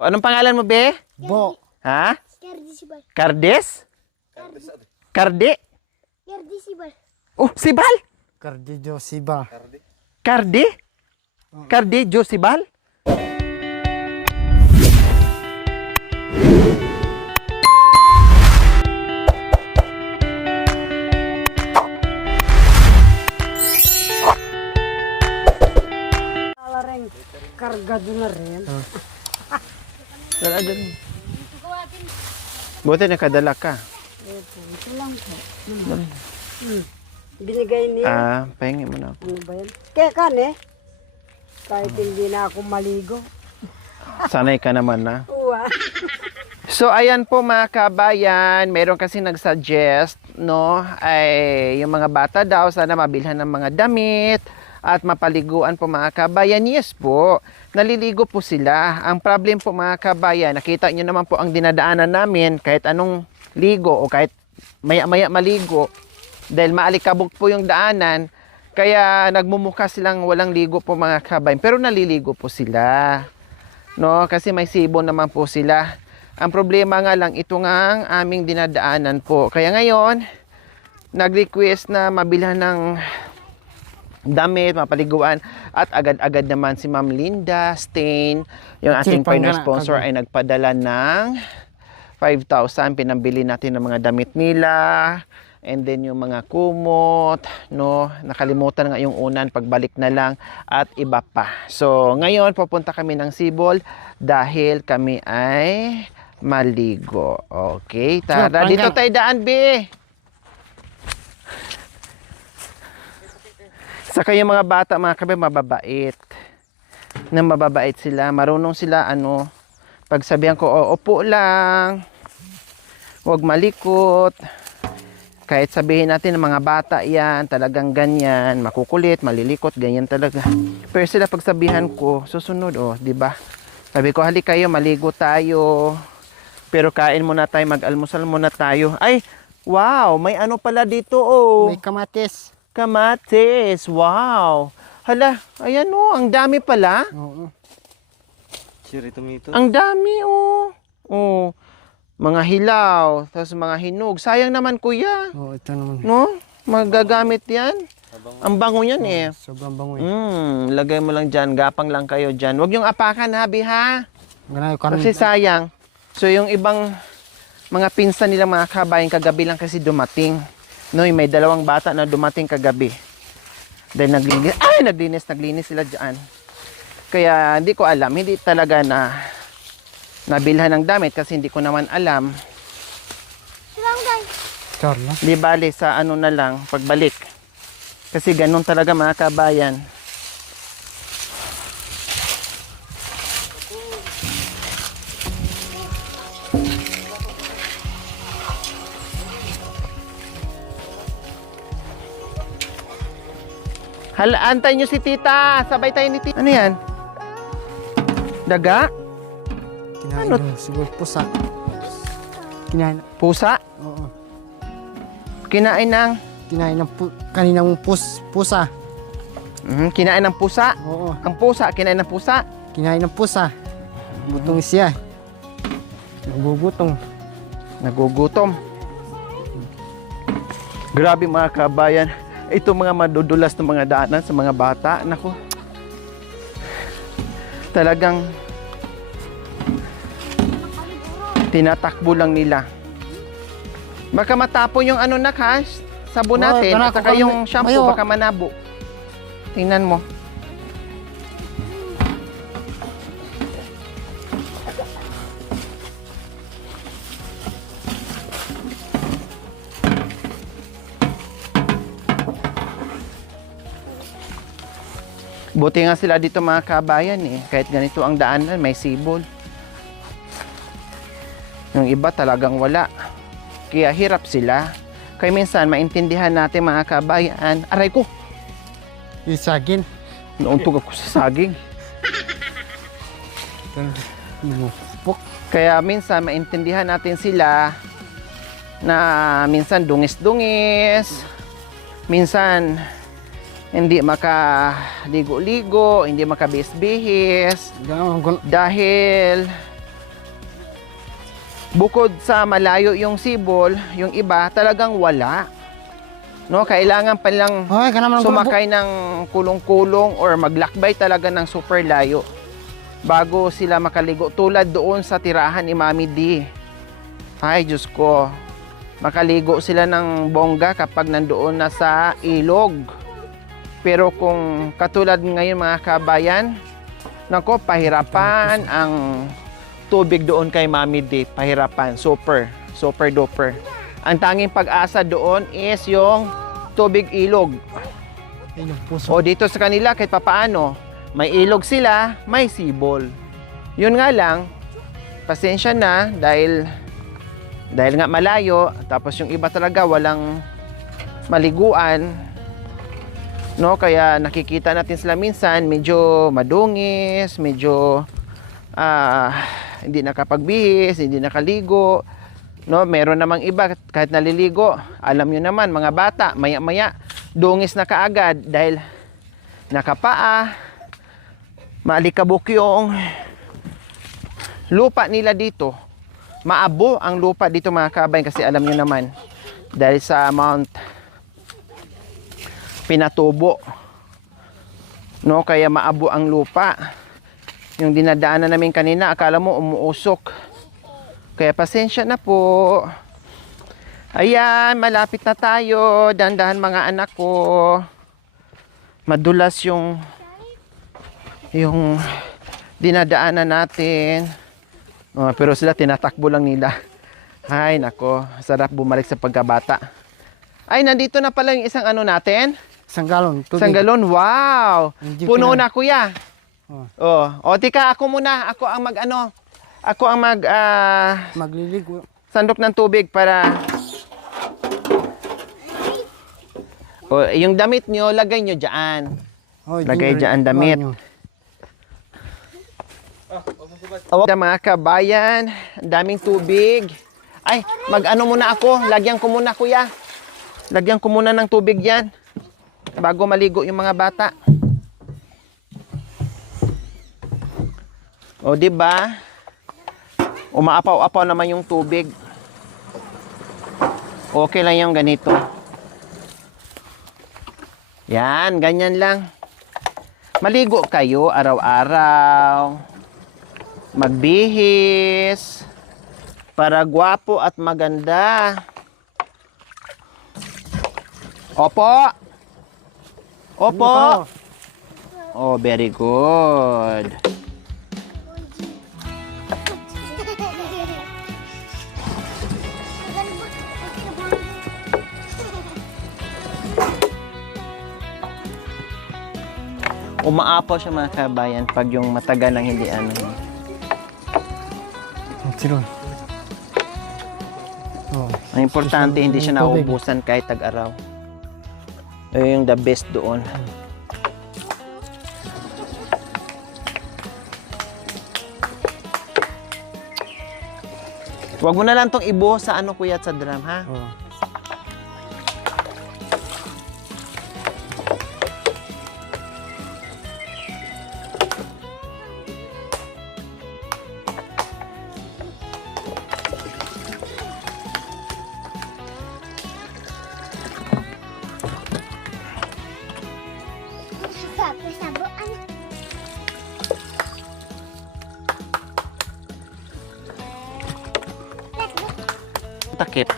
Anong pangalan mo, be? Bo. Ha? Kardisibal. Kardes? Karde? Kardisibal. Oh, Sibal? Cardijo Siba. Karde? Karde Josibal? Alareng kargado na rin. Wala dyan. Buti nakadala ka. Ito lang po. Binigay niya. Pahingi mo na ako. Ano ba yan? Kaya kan eh. Kahit hindi na ako maligo. Sanay ka naman na. Uwa. So ayan po mga kabayan, meron kasi nagsuggest, no, ay yung mga bata daw sana mabilhan ng mga damit at mapaliguan po mga kabayan. Yes po, naliligo po sila. Ang problem po mga kabayan, nakita nyo naman po ang dinadaanan namin kahit anong ligo o kahit maya-maya maligo dahil maalikabok po yung daanan, kaya nagmumukha silang walang ligo po mga kabayan, pero naliligo po sila, no, kasi may sibon naman po sila. Ang problema nga lang, ito nga ang aming dinadaanan po. Kaya ngayon, nag-request na mabilhan ng damit, mapaliguan. At agad-agad naman si Ma'am Linda Stain, yung ating partner sponsor, ay nagpadala ng 5,000. Pinambili natin ng mga damit nila. And then yung mga kumot, no, nakalimutan nga yung unan, pagbalik na lang at iba pa. So, ngayon pupunta kami ng Sibol dahil kami ay maligo. Okay, tara. Dito tayo daan, be. Saka yung mga bata, mga kabe, mababait. Na mababait sila. Marunong sila, pagsabihan ko, upo lang. Huwag malikot. Kahit sabihin natin ng mga bata yan, talagang ganyan, makukulit, malilikot, ganyan talaga. Pero sila pagsabihan ko, susunod, di ba? Sabi ko, hali kayo, maligo tayo. Pero kain muna tayo, mag-almusal muna tayo. Ay, wow, may ano pala dito, May kamatis. Kamatis, wow. Hala, ayan ang dami pala. Oo. Cherry tomato. Ang dami, Oh, mga hilaw, tapos mga hinog. Sayang naman, kuya. Oo, ito naman. No? Magagamit yan. Ang bango yan eh. Sobrang bango Lagay mo lang dyan. Gapang lang kayo dyan. Huwag yung apakan, habi ha. Ganayo ka Kasi sayang. So yung ibang mga pinsan nila mga kabayan kagabi lang kasi dumating. No, may dalawang bata na dumating kagabi. Dahil naglinis sila dyan. Kaya hindi ko alam. Hindi talaga nabilhan ng damit kasi hindi ko naman alam. Charla. Di bale sa na lang pagbalik. Kasi ganun talaga mga kabayan. Antay nyo si tita. Sabay tayo ni tita. Ano yan? Daga? Kinain Ano? siguro pusa. Kinain. Pusa? Oo. Kinain ng... Kinain ng kaninang pusa. Kinain ng pusa? Oo. Ang pusa, kinain ng pusa? Kinain ng pusa. Butong siya. Nagbubutong. Nagugutom. Grabe mga kabayan. Ito mga madudulas ng mga daanan sa mga bata. Naku. Talagang tinatakbo lang nila. Baka matapon yung sabon natin. At saka yung shampoo, baka manabo. Tingnan mo. Buti nga sila dito mga kabayan kahit ganito ang daanan, may sibol. Yung iba talagang wala. Kaya hirap sila. Kaya minsan maintindihan natin mga kabayan. Aray ko! Isagin. Nauntog ako sa saging. Puk. Kaya minsan maintindihan natin sila na minsan dungis-dungis. Minsan hindi makaligo-ligo, hindi makabihis-bihis dahil bukod sa malayo yung sibol, yung iba talagang wala. No, kailangan pa lang Ay, ka naman sumakay ng kulong-kulong or maglakbay talaga ng super layo bago sila makaligo, tulad doon sa tirahan ni Mami D. Ay, Diyos ko, makaligo sila ng bongga kapag nandoon na sa ilog. Pero kung katulad ngayon mga kabayan, nako, pahirapan ang tubig doon kay Mami D. Pahirapan, super duper. Ang tanging pag-asa doon is yung tubig ilog. Ay, yung puso. O dito sa kanila kahit papaano, may ilog sila, may sibol. Yun nga lang, pasensya na dahil nga malayo, tapos yung iba talaga walang maliguan. No, kaya nakikita natin sila minsan medyo madungis, medyo hindi nakapagbihis, hindi nakaligo. No, meron namang iba kahit naliligo, alam nyo naman mga bata, maya-maya dungis na kaagad dahil nakapaa, maalikabok yung lupa nila dito. Maabo ang lupa dito mga kabayan kasi alam nyo naman dahil sa Mount Pinatubo. No, kaya maabo ang lupa. Yung dinadaanan namin kanina, akala mo umuusok. Kaya pasensya na po. Ayan, malapit na tayo. Dahan-dahan mga anak ko. Madulas yung dinadaanan natin. Oh, pero sila tinatakbo lang nila. Ay, nako. Sarap bumalik sa pagkabata. Ay, nandito na pala yung isang ano natin. Isang galon. Tubig. Isang galon. Wow! Hindi Puno ko na, kuya. Oh. O, tika, ako muna. Ako ang mag-ano. Ako ang Magliligo. sandok ng tubig para yung damit nyo, lagay nyo dyan. Oh, Lagay dyan ang damit. Mga kabayan, ang daming tubig. Ay, mag-ano muna ako. Lagyan ko muna, kuya. Lagyan ko muna ng tubig yan bago maligo yung mga bata. O, diba? Umaapaw-apaw naman yung tubig. Okay lang yung ganito. Yan, ganyan lang. Maligo kayo araw-araw. Magbihis. Para gwapo at maganda. Opo. Opo. Oh, very good. Umaapaw siya mga kabayan pag yung matagal lang hindi ano. Sino? Oh. Ang importante hindi siya Tubig. nauubusan kahit tag-araw. Ayun yung the best doon. Huwag mo na lang tong ibuhos sa ano kuya at sa drum ha. Oh. Takip.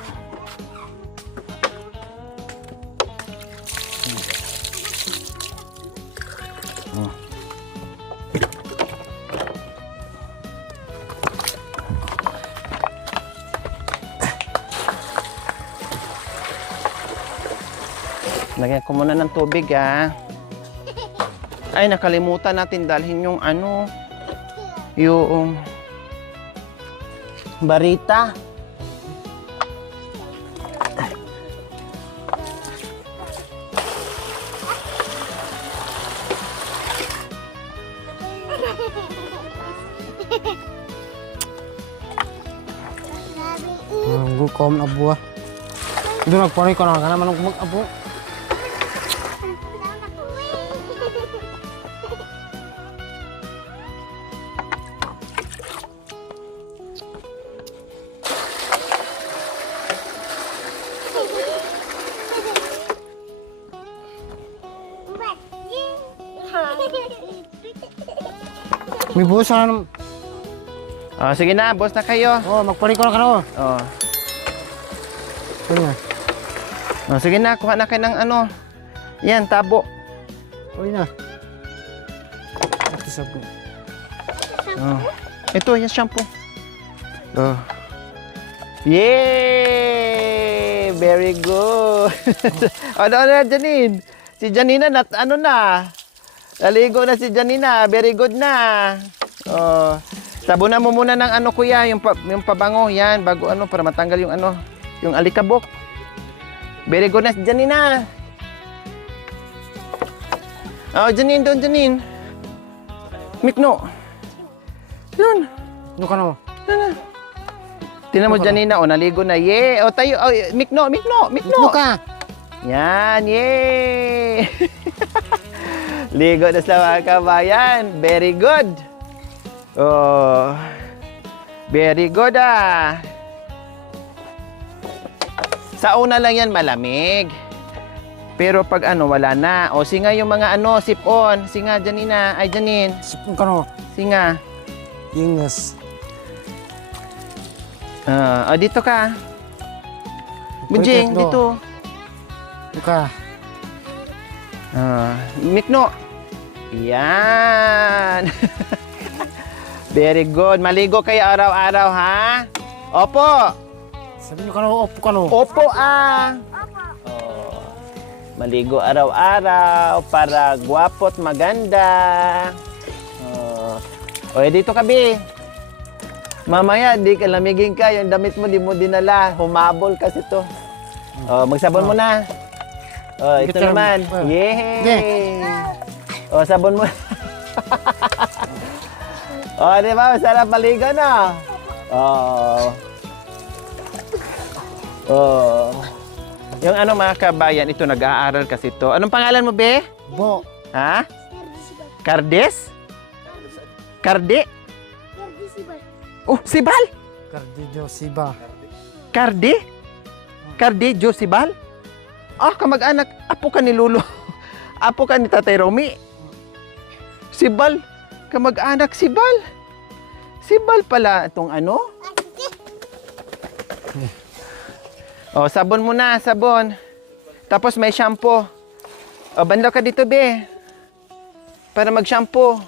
Lagyan ko muna ng tubig ha. Ay, nakalimutan natin dalhin yung ano, yung barita. Gukom na buah. Doon nagpanoy ko na ka naman ng mag-abo. May buhos na naman. Oh, sige na, boss na kayo. Oh, magpanik ko na ka na. Oh. Ano yan? Oh, sige na, kuha na kayo ng ano. Yan, tabo. Uy na. Ito sa po. Oh. Ito, yung shampoo. Oh. Yay! Very good. Ano na, Janine? Si Janina, ano na? Naligo na si Janina. Very good na. Oh. Sabunan mo muna ng ano, kuya, yung pabango. Yan, bago ano, para matanggal yung ano, yung alikabok. Very good na si Janina. Oh, Janine, doon, Janine. Mikno. Yun. Ano ka na? Tingnan mo, Janina, oh, naligo na. Yay! Oh, tayo. Oh, Mikno. Ano ka? Yan, yay! Ligo na sa mga kabayan. Very good. Oh. Very good, ah. Sa una lang yan malamig. Pero pag ano, wala na. O, singa yung mga ano, sip-on. Singa, Janina. Ay, Janine. Sipon ka na. Singa. Ingas. Dito ka. Bunjing, dito. Ano ka? Mikno. Yan. Very good. Maligo kayo araw-araw, ha? Opo. Sabi nyo ka na, opo ka na. Opo, ah. Oh. Maligo araw-araw para gwapo't maganda. O, dito ka, Bi. Mamaya, di ka lamigin ka. Yung damit mo, di mo dinala. Humabol kasi to. O, magsabon mo na. O, ito Ito naman. naman. Yay! O, sabon mo. O, di ba? Masarap maligo, no? O. O. Yung ano, mga kabayan, ito, nag-aaral kasi to. Anong pangalan mo, Be? Bo. Ha? Yardisibal. Kardes? Karde? Yardisibal. Oh, Sibal? Cardidio Siba. Karde? Karde Josibal? Ah, kamag-anak. Apo ka ni Lolo. Apo ka ni Tatay Romy. Sibal. Kamag-anak Sibal. Sibal pala itong ano? Oh, sabon muna, sabon. Tapos may shampoo. Oh, bandaw ka dito, Be. Para mag-shampoo.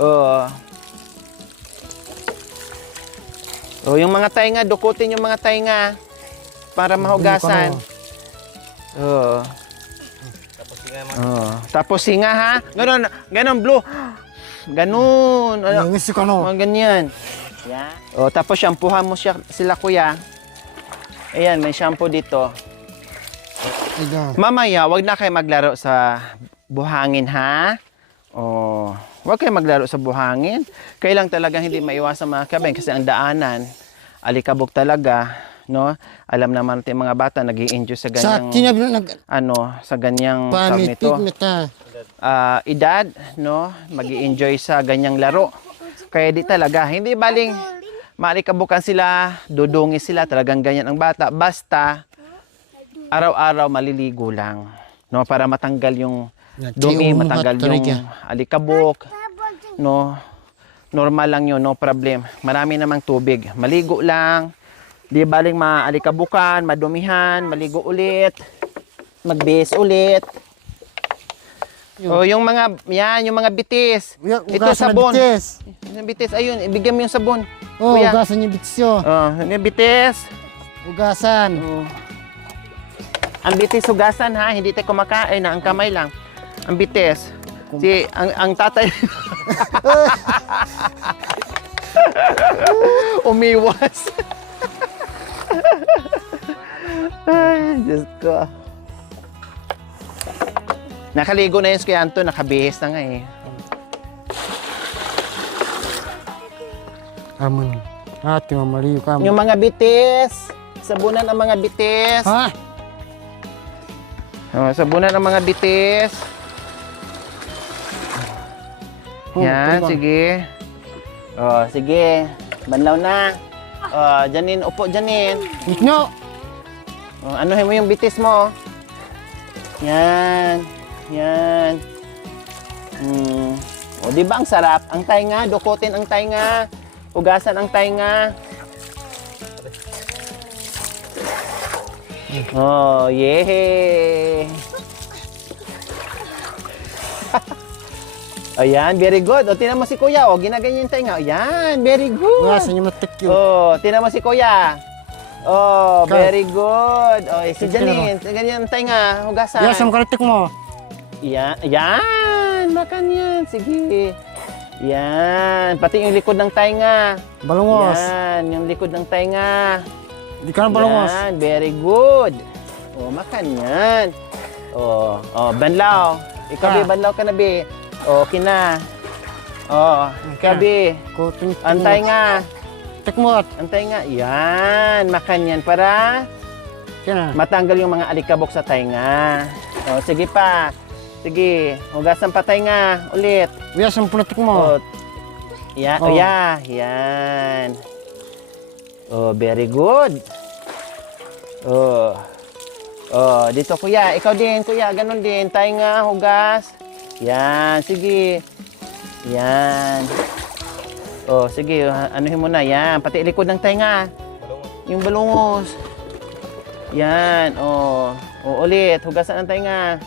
Oh. Oh, yung mga tainga, dukutin yung mga tainga para mahugasan. Oh. Oh. Tapos singa, ha? Ganon, blue. Ganon. Ano? Ingas ka na. Mga ganyan. Yan. Oh, tapos shampoohan mo sila, kuya. Ayan, may shampoo dito. Ayan. Mamaya, wag na kayo maglaro sa buhangin, ha? Oh, wag kayo maglaro sa buhangin. Kailang talagang hindi maiwasan, mga kabayan, kasi ang daanan, alikabok talaga, no? Alam naman natin mga bata, nag-i-enjoy sa Sa ganyang, tinabi na sa ganyang tawag nito, pamit na ta. edad, no? Mag-i-enjoy sa ganyang laro. Kaya di talaga, hindi baling maalikabukan sila, dudungis sila, talagang ganyan ang bata. Basta, araw-araw maliligo lang, no? Para matanggal yung dumi, matanggal yung alikabok, no? Normal lang yun, no problem. Marami namang tubig. Maligo lang, di baling maalikabukan, madumihan, maligo ulit, magbihis ulit. O, yung mga, yan, yung mga bitis. Ito sabon. Yung bitis, ayun, ibigyan mo yung sabon. Oh, Kuya. ugasan yung bitsyo. Oh, yung bitis. Ugasan. Oh. Ang bitis hugasan, ha, hindi tayo kumakain na, ang kamay lang. Ang bitis. Si, ang tatay. Umiwas. Ay, Diyos ko. Nakaligo na yun si Kuya Anto, nakabihis na nga eh. Amon. Ate, mamaliyo ka mo. Yung mga bitis. Sabunan ang mga bitis. Ha? Oh, sabunan ang mga bitis. Oh, Yan, tumbang. sige. Oh, sige. Banlaw na. Oh, Janine, upo, Janine. Ikno! Oh, anuhin mo yung bitis mo. Yan. Yan. O, di ba ang sarap? Ang tainga, dukutin ang tainga. Hugasan ang tainga. Oh, yay! Ayan, very good. O, tinan mo si Kuya. O, ginaganyan yung tainga. Ayan, very good. Ngasan yung matik yun. Oh, tinan mo si Kuya. Oh, Ka- very good. Oh, si Sige Janine, ganyan ang tainga. Hugasan. Yes, ang kalitik mo. Yan, yan. Makan yan. Sige. Yan. Pati yung likod ng tainga. Balungos. Yan, yung likod ng tainga. Di ka na balungos. Yan, very good. Oh, makan yan. Oh, banlaw. Ikaw, Ah. Bi, banlaw ka na, Bi. Oh, okay na. Oh, ikaw, Bi. Kutin. Ang tainga. Tikmot. Ang tainga. Yan, makan yan para Kina. matanggal yung mga alikabok sa tainga. Oh, sige pa. Sige, hugasan pa tainga. Ulit. Yes, ang politik mo. Oh. Yeah, Oh. yeah. Yan. Oh, very good. Oh. Oh, dito kuya. Ikaw din, kuya. Ganun din. Tainga, hugas. Yan, sige. Yan. Oh, sige. Anuhin mo na. Yan. Pati likod ng tainga. Yung balungos. Yan. Oh. Oh, ulit. Hugasan ang tainga.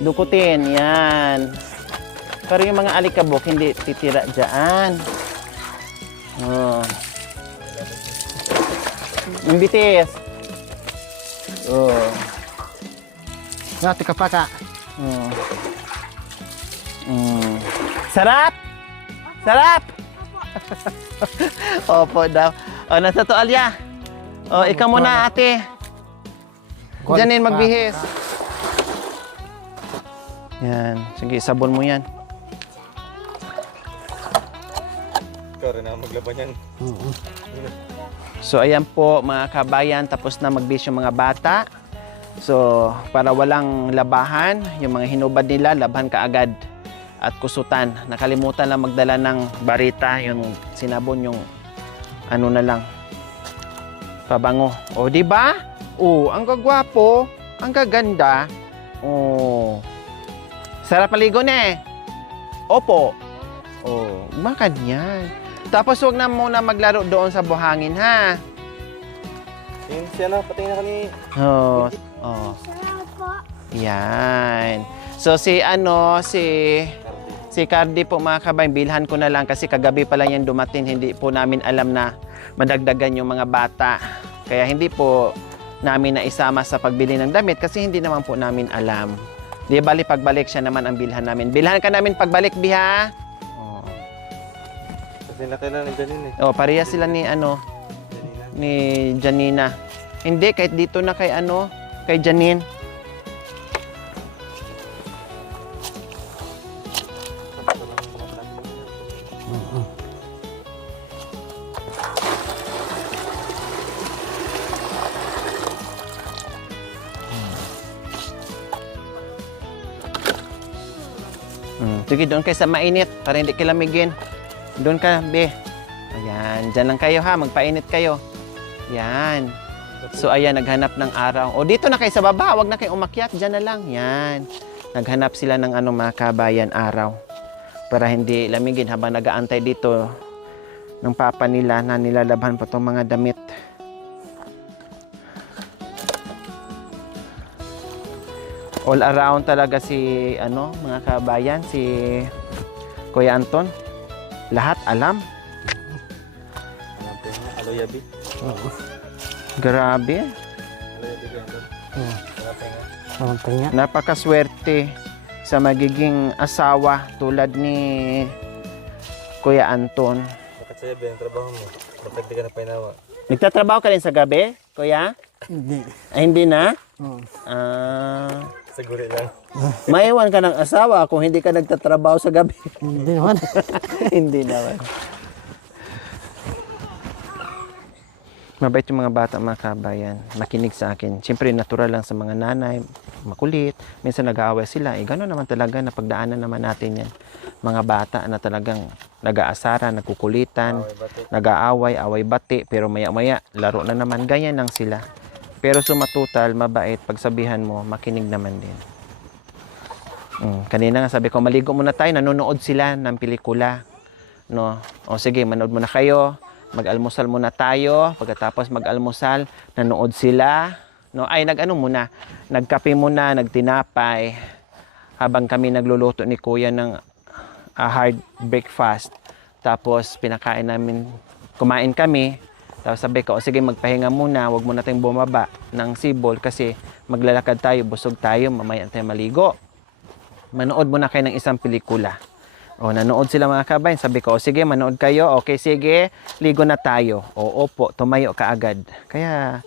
Dukutin. Yan. Pero yung mga alikabok, hindi titira dyan. Oh. Yung bitis. Oh. Ngati ka pa ka. Oh. Mm. Sarap! Sarap! Opo daw. O, nasa tuwalya. O, ikaw muna, ate. Janine, magbihis. Yan. Sige, sabon mo yan. Ikaw rin na maglaban yan. So ayan po mga kabayan, tapos na magbihis yung mga bata. So para walang labahan, yung mga hinubad nila, labhan kaagad at kusutan. Nakalimutan lang magdala ng barita, yung sinabon, yung ano na lang, pabango. O di ba? O, ang gagwapo, ang gaganda. O, sarap maligo na eh. Opo. O, makan yan. Tapos huwag na muna maglaro doon sa buhangin, ha? Yung siya na, patingin ako ni... Oh, oh. Salamat po. Yan. So si Cardi po mga kabayan, bilhan ko na lang kasi kagabi pa lang yan dumating, hindi po namin alam na madagdagan yung mga bata. Kaya hindi po namin naisama sa pagbili ng damit kasi hindi naman po namin alam. Di bali pagbalik siya naman ang bilhan namin. Bilhan ka namin pagbalik, Biha. Oh. Kasi nakailan ni Janine eh. Oh, pareha sila ni Janina. ni Janina. Hindi, kahit dito na kay kay Janine. Sige, doon kayo sa mainit para hindi kilamigin. Doon ka, Be. Ayan, dyan lang kayo ha, magpainit kayo. Yan. So ayan, naghanap ng araw. O dito na kayo sa baba, wag na kayo umakyat, dyan na lang. Yan. Naghanap sila ng mga kabayan araw. Para hindi lamigin habang nag-aantay dito ng papa nila na nilalabhan pa itong mga damit. All around talaga si mga kabayan, si Kuya Anton. Lahat alam. Alam po yun, aloyabi. Grabe. Aloyabi ko yan doon. Wala pa nga. Ang tinga. Napakaswerte sa magiging asawa tulad ni Kuya Anton. Bakit sa'yo ba yung trabaho mo? Bakit di ka na painawa? Nagtatrabaho ka rin sa gabi, Kuya? Hindi. Ay, hindi na? Oo. Siguro lang. Maiwan ka ng asawa kung hindi ka nagtatrabaho sa gabi. Hindi naman. Hindi naman. Mabait yung mga bata, mga kabayan. Makinig sa akin. Siyempre, natural lang sa mga nanay. Makulit. Minsan nag-aaway sila. Gano'n naman talaga. Napagdaanan naman natin yan. Mga bata na talagang nag-aasara, nagkukulitan, nag-aaway, away-bati. Pero maya-maya, laro na naman. Ganyan lang sila. Pero sumatotal, mabait. Pagsabihan mo, makinig naman din. Kanina nga sabi ko, maligo muna tayo, nanonood sila ng pelikula. No? O sige, manood muna kayo. Mag-almusal muna tayo. Pagkatapos mag-almusal, nanood sila. No? Ay, nagkape muna, nagtinapay. Habang kami nagluluto ni Kuya ng hard breakfast. Tapos pinakain namin, kumain kami. Tapos sabi ko, o sige, magpahinga muna. Huwag muna tayong bumaba ng Sibol kasi maglalakad tayo, busog tayo, mamaya tayo maligo. Manood muna kayo ng isang pelikula. O, nanood sila mga kabayan. Sabi ko, o sige, manood kayo. Okay, sige, ligo na tayo. O, opo, tumayo ka agad. Kaya,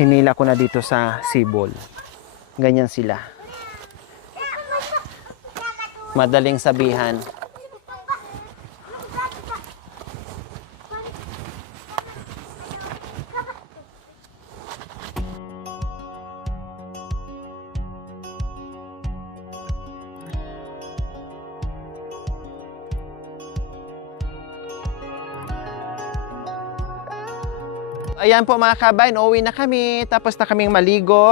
hinila ko na dito sa Sibol. Ganyan sila. Madaling sabihan. Ayan po mga kabayan, uuwi na kami. Tapos na kaming maligo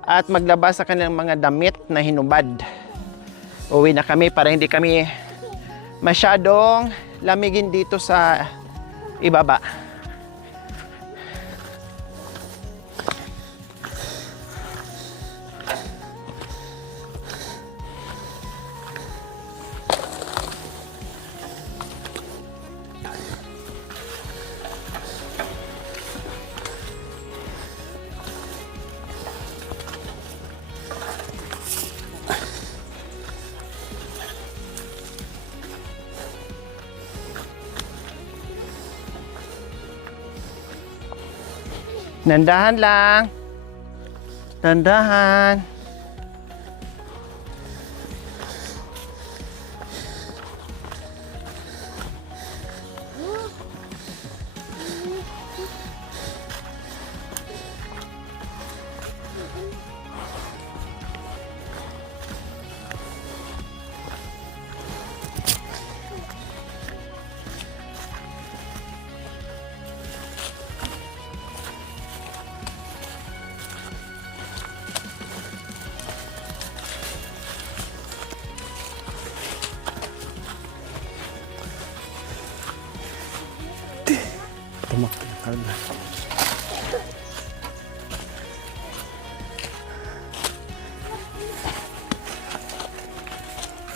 at maglabas sa kanilang mga damit na hinubad. Uuwi na kami para hindi kami masyadong lamigin dito sa ibaba. Dandahan lang. Dandahan.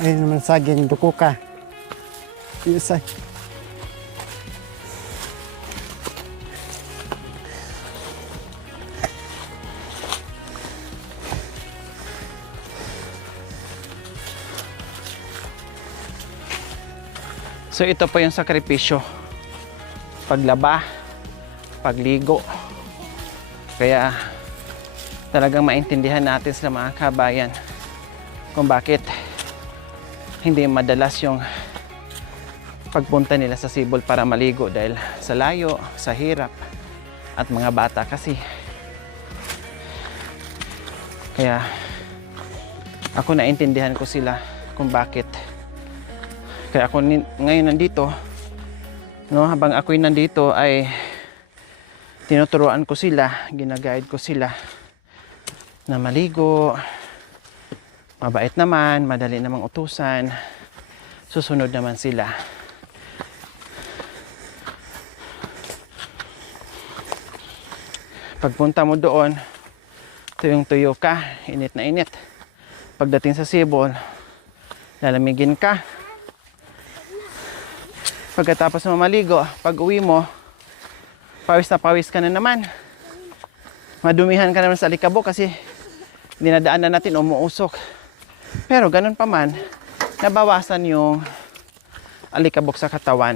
Ay naman saging duko ka. Isay. So ito po yung sakripisyo. Paglaba, pagligo. Kaya talagang maintindihan natin sa mga kabayan kung bakit hindi madalas yung pagpunta nila sa Sibol para maligo dahil sa layo, sa hirap at mga bata kasi. Kaya ako naintindihan ko sila kung bakit. Kaya ako ngayon nandito, no, habang ako'y nandito ay tinuturuan ko sila, ginaguide ko sila na maligo. Mabait naman, madali namang utusan. Susunod naman sila. Pagpunta mo doon, tuyong-tuyo ka, init na init. Pagdating sa Sibol, lalamigin ka. Pagkatapos mo maligo, pag uwi mo, pawis na pawis ka na naman. Madumihan ka naman sa alikabok kasi dinadaanan natin umuusok. Pero ganun pa man, nabawasan yung alikabok sa katawan.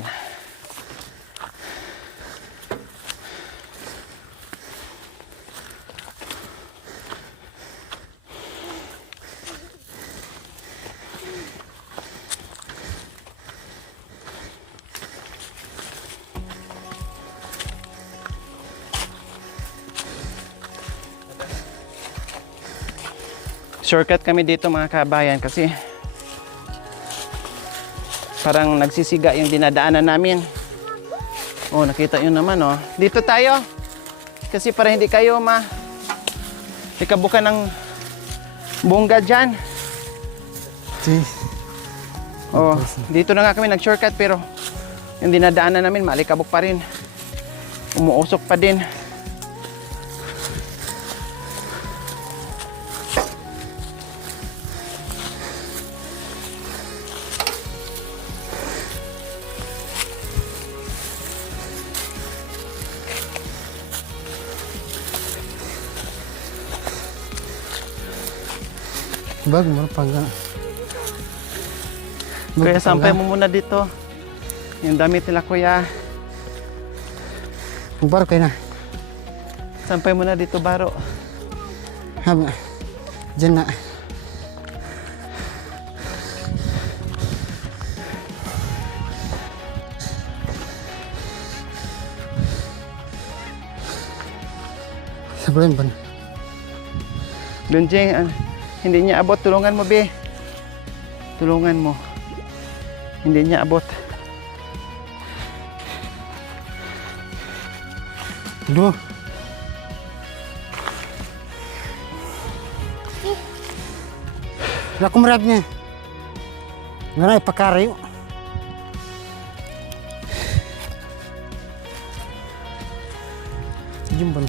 Shortcut kami dito mga kabayan kasi parang nagsisiga yung dinadaanan namin. Oh, nakita yun naman oh. Dito tayo. Kasi para hindi kayo likabukan ng bongga dyan. Jeez. Oh, dito na nga kami nag-shortcut pero yung dinadaanan namin malikabok pa rin. Umuusok pa din. Bag mo pangga. Kuya, sampay mo muna dito. Yung damit nila, kuya. Bar kayo na. Sampay mo na dito, Baro. Haba. Diyan na. Sabarin ba na? Lunjeng, hindi niya abot. Tulungan mo, be. Tulungan mo. Hindi niya abot. Aduh. Nak kumarap niya. Ngayon, ipakari. Jumban.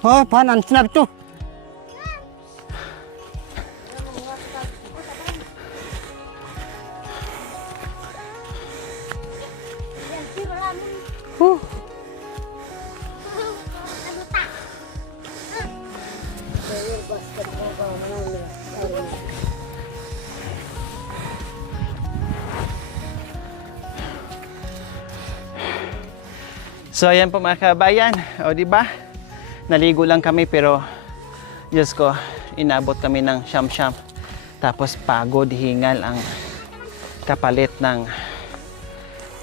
Oh, panan sinabi to. So ayan po mga kabayan, o di ba? Naligo lang kami pero Diyos ko, inabot kami ng siyam-siyam. Tapos pagod, hingal ang kapalit ng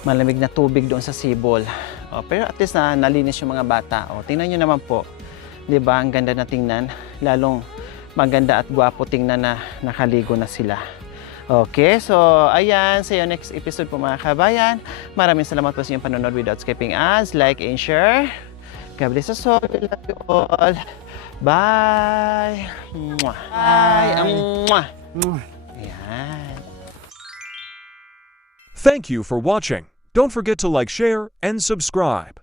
malamig na tubig doon sa sibol. O, pero at least na nalinis yung mga bata. O, tingnan nyo naman po, di ba? Ang ganda na tingnan, lalong maganda at gwapo tingnan na nakaligo na sila. Okay, so ayan, sa yung next episode po mga kabayan. Maraming salamat po sa inyong panonood without skipping ads. Like and share. God bless us all. We love you all. Bye. Mwah. Bye. Mwah. Ayan. Thank you for watching. Don't forget to like, share, and subscribe.